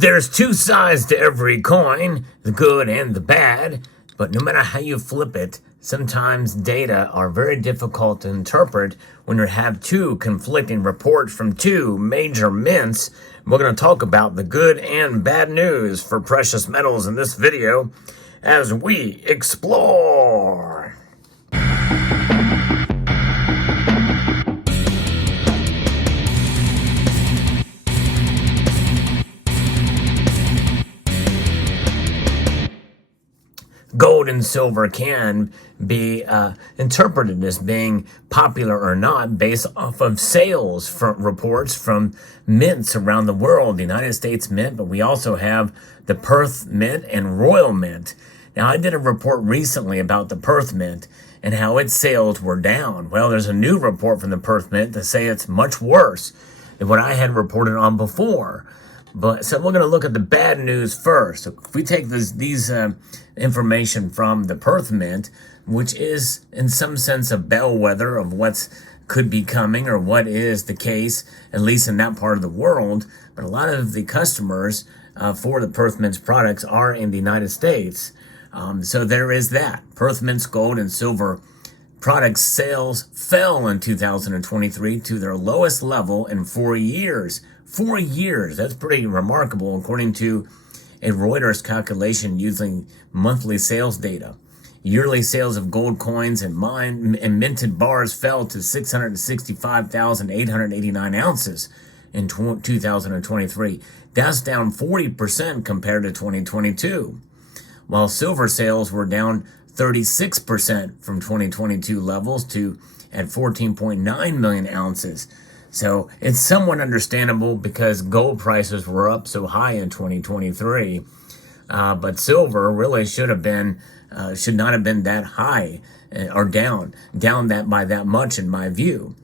There's two sides to every coin, the good and the bad, but no matter how you flip it, sometimes data are very difficult to interpret when you have two conflicting reports from two major mints. We're going to talk about the good and bad news for precious metals in this video as we explore. Gold and silver can be interpreted as being popular or not based off of sales reports from mints around the world. The United States Mint, but we also have the Perth Mint and Royal Mint. Now, I did a report recently about the Perth Mint and how its sales were down. Well, there's a new report from the Perth Mint to say it's much worse than what I had reported on before. So we're going to look at the bad news first. So if we take these information from the Perth Mint, which is in some sense a bellwether of what could be coming or what is the case, at least in that part of the world, but a lot of the customers for the Perth Mint's products are in the United States. So there is that. Perth Mint's gold and silver product sales fell in 2023 to their lowest level in 4 years. 4 years, that's pretty remarkable according to a Reuters calculation using monthly sales data. Yearly sales of gold coins and minted bars fell to 665,889 ounces in 2023. That's down 40% compared to 2022. While silver sales were down 36% from 2022 levels at 14.9 million ounces. So it's somewhat understandable because gold prices were up so high in 2023, but silver really should not have been that high or down by that much in my view.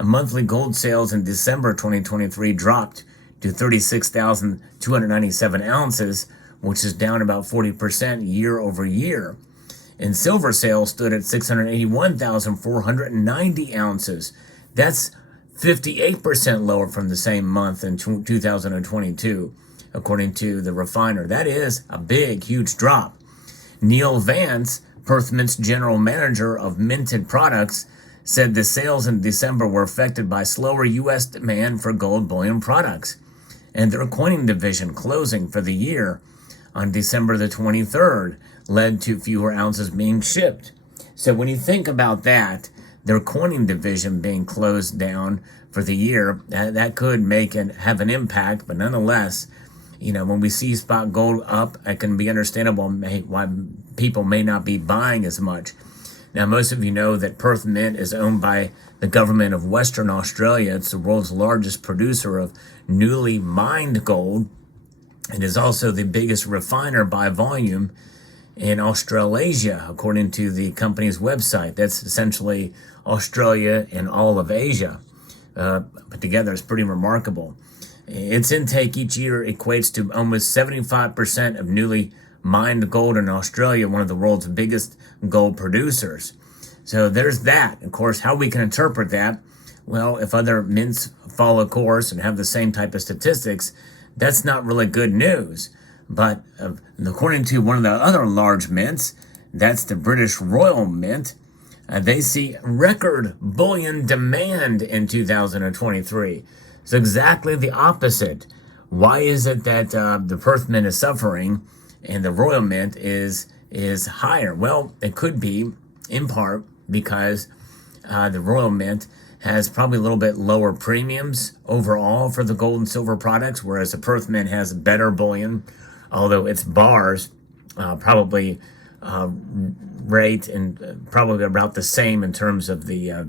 Monthly gold sales in December 2023 dropped to 36,297 ounces, which is down about 40% year over year. And silver sales stood at 681,490 ounces. That's 58% lower from the same month in 2022, according to the refiner. That is a big, huge drop. Neil Vance, Perth Mint's general manager of minted products, said the sales in December were affected by slower U.S. demand for gold bullion products, and their coining division closing for the year on December the 23rd led to fewer ounces being shipped. So when you think about that, their coining division being closed down for the year, that could have an impact, but nonetheless, when we see spot gold up, it can be understandable why people may not be buying as much. Now, most of you know that Perth Mint is owned by the government of Western Australia. It's the world's largest producer of newly mined gold. It is also the biggest refiner by volume in Australasia, according to the company's website. That's essentially Australia and all of Asia. Put together is pretty remarkable. Its intake each year equates to almost 75% of newly mined gold in Australia, one of the world's biggest gold producers. So there's that. Of course, how we can interpret that, well, if other mints follow course and have the same type of statistics, that's not really good news. But according to one of the other large mints, that's the British Royal Mint, they see record bullion demand in 2023. It's exactly the opposite. Why is it that the Perth Mint is suffering and the Royal Mint is higher? Well, it could be in part because the Royal Mint has probably a little bit lower premiums overall for the gold and silver products, whereas the Perth Mint has better bullion, although its bars probably rate and probably about the same in terms of the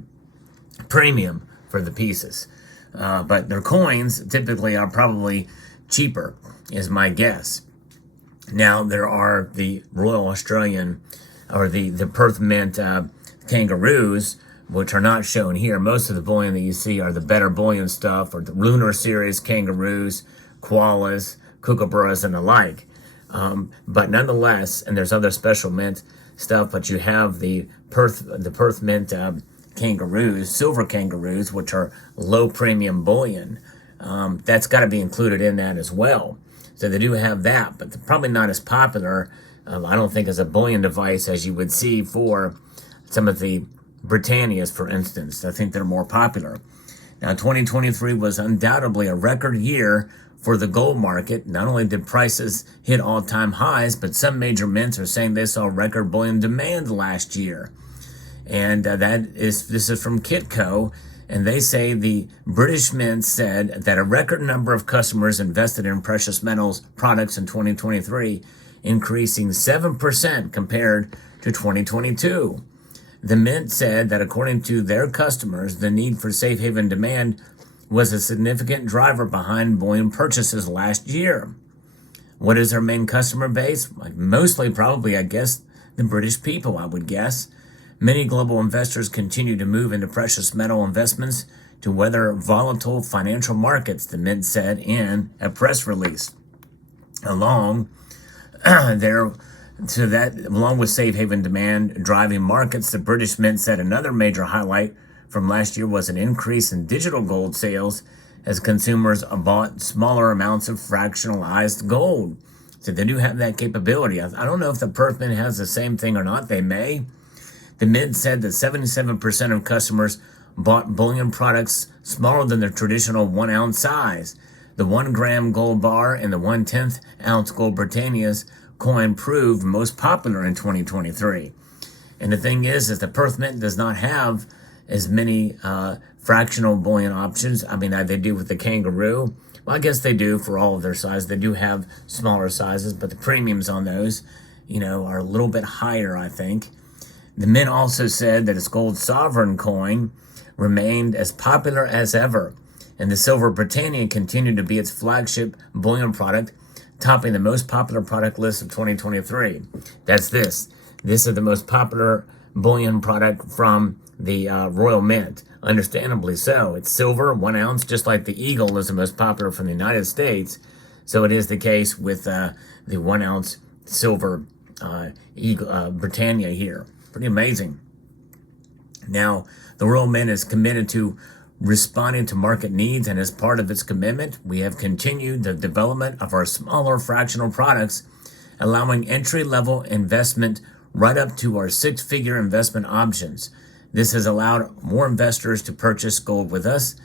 premium for the pieces. But their coins typically are probably cheaper, is my guess. Now, there are the Royal Australian or the Perth Mint kangaroos, which are not shown here. Most of the bullion that you see are the better bullion stuff, or the Lunar Series kangaroos, koalas, kookaburras, and the like. But nonetheless, and there's other special mint stuff, but you have the Perth Mint kangaroos, silver kangaroos, which are low premium bullion. That's got to be included in that as well. So they do have that, but they're probably not as popular, I don't think, as a bullion device as you would see for some of the Britannias, for instance. I think they're more popular. Now, 2023 was undoubtedly a record year for the gold market. Not only did prices hit all-time highs, but some major mints are saying they saw record bullion demand last year. And this is from Kitco, and they say the British Mint said that a record number of customers invested in precious metals products in 2023, increasing 7% compared to 2022. The Mint said that according to their customers, the need for safe haven demand was a significant driver behind bullion purchases last year. What is their main customer base? Mostly probably, I guess, the British people, I would guess. Many global investors continue to move into precious metal investments to weather volatile financial markets, the Mint said in a press release. Along with safe haven demand driving markets, the British Mint said another major highlight from last year was an increase in digital gold sales as consumers bought smaller amounts of fractionalized gold. So they do have that capability. I don't know if the Perth Mint has the same thing or not. They may. The Mint said that 77% of customers bought bullion products smaller than their traditional 1 ounce size. The 1 gram gold bar and the 1/10 ounce gold Britannia's coin proved most popular in 2023. And the thing is the Perth Mint does not have as many fractional bullion options. I mean, they do with the kangaroo. Well, I guess they do for all of their sizes. They do have smaller sizes, but the premiums on those, are a little bit higher, I think. The Mint also said that its gold sovereign coin remained as popular as ever, and the silver Britannia continued to be its flagship bullion product, topping the most popular product list of 2023. That's this. This is the most popular bullion product from the Royal Mint. Understandably so. It's silver, 1 ounce, just like the Eagle is the most popular from the United States. So it is the case with the 1 ounce silver Eagle, Britannia here. Pretty amazing. Now, the Royal Mint is committed to responding to market needs, and as part of its commitment, we have continued the development of our smaller fractional products, allowing entry-level investment right up to our 6-figure investment options. This has allowed more investors to purchase gold with us,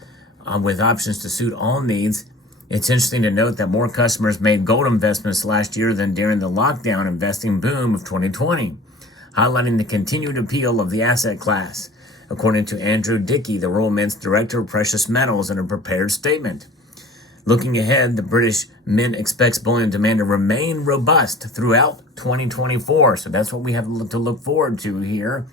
with options to suit all needs. It's interesting to note that more customers made gold investments last year than during the lockdown investing boom of 2020, highlighting the continued appeal of the asset class, according to Andrew Dickey, the Royal Mint's Director of Precious Metals, in a prepared statement. Looking ahead, the British Mint expects bullion demand to remain robust throughout 2024. So that's what we have to look forward to here.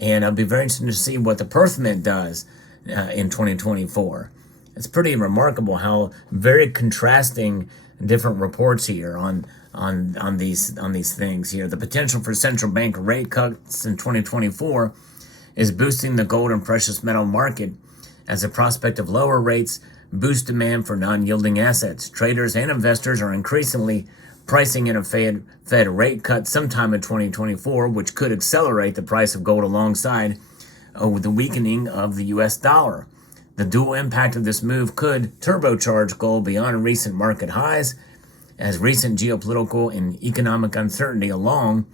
And I'll be very interested to see what the Perth Mint does in 2024. It's pretty remarkable how very contrasting different reports here on these things here. The potential for central bank rate cuts in 2024 is boosting the gold and precious metal market as the prospect of lower rates boost demand for non-yielding assets. Traders and investors are increasingly pricing in a Fed rate cut sometime in 2024, which could accelerate the price of gold alongside the weakening of the U.S. dollar. The dual impact of this move could turbocharge gold beyond recent market highs, as recent geopolitical and economic uncertainty, along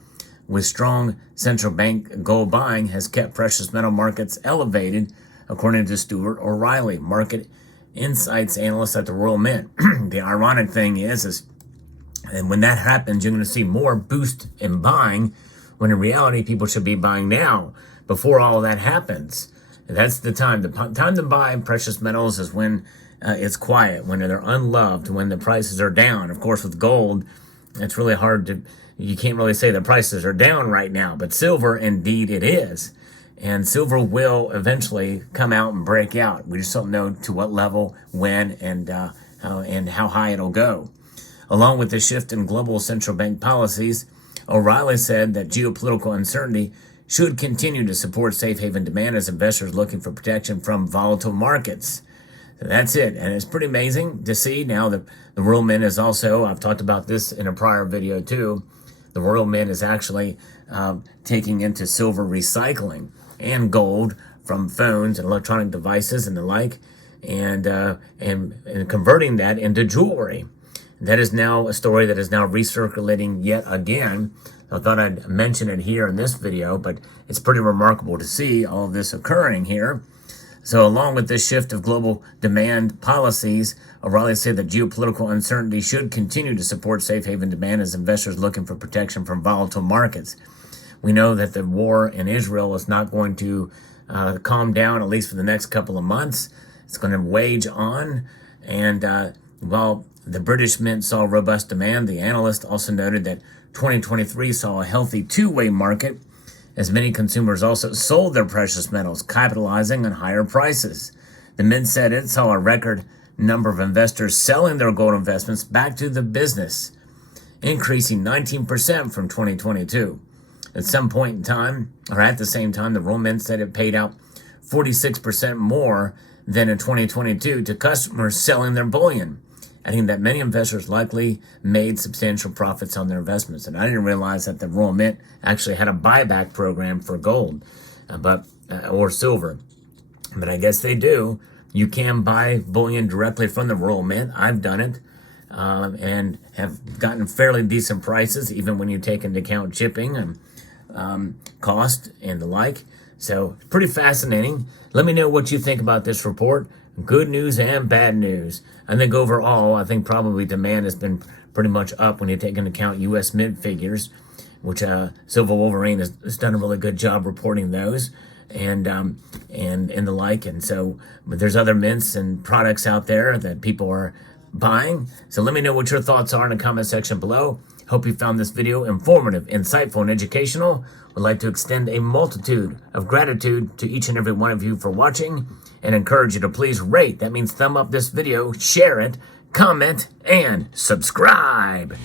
with strong central bank gold buying, has kept precious metal markets elevated, according to Stuart O'Reilly, market insights analyst at the Royal Mint. The ironic thing is and when that happens, you're going to see more boost in buying, when in reality, people should be buying now, before all of that happens. And that's the time. The time to buy precious metals is when it's quiet, when they're unloved, when the prices are down. Of course, with gold, it's really hard you can't really say the prices are down right now, but silver, indeed it is. And silver will eventually come out and break out. We just don't know to what level, when, and how high it'll go. Along with the shift in global central bank policies, O'Reilly said that geopolitical uncertainty should continue to support safe haven demand as investors looking for protection from volatile markets. So that's it. And it's pretty amazing to see now that the Royal Mint is also, I've talked about this in a prior video too, the Royal Mint is actually taking into silver recycling and gold from phones and electronic devices and the like, and converting that into jewelry. That is now a story that is now recirculating yet again. I thought I'd mention it here in this video, but it's pretty remarkable to see all of this occurring here. So along with this shift of global demand policies, O'Reilly said that geopolitical uncertainty should continue to support safe haven demand as investors looking for protection from volatile markets. We know that the war in Israel is not going to calm down, at least for the next couple of months. It's going to wage on. And while the British Mint saw robust demand, the analyst also noted that 2023 saw a healthy two-way market, as many consumers also sold their precious metals, capitalizing on higher prices. The Mint said it saw a record number of investors selling their gold investments back to the business, increasing 19% from 2022. At some point in time, or at the same time, the Royal Mint said it paid out 46% more than in 2022 to customers selling their bullion, adding that many investors likely made substantial profits on their investments. And I didn't realize that the Royal Mint actually had a buyback program for gold, or silver. But I guess they do. You can buy bullion directly from the Royal Mint. I've done it and have gotten fairly decent prices, even when you take into account shipping and cost and the like. So pretty fascinating. Let me know what you think about this report. Good news and bad news. I think overall, I think probably demand has been pretty much up when you take into account U.S. Mint figures, which Silver Wolverine has done a really good job reporting those, and the like. And so, but there's other mints and products out there that people are buying. So let me know what your thoughts are in the comment section below. Hope you found this video informative, insightful, and educational. Would like to extend a multitude of gratitude to each and every one of you for watching, and encourage you to please rate. That means thumb up this video, share it, comment, and subscribe.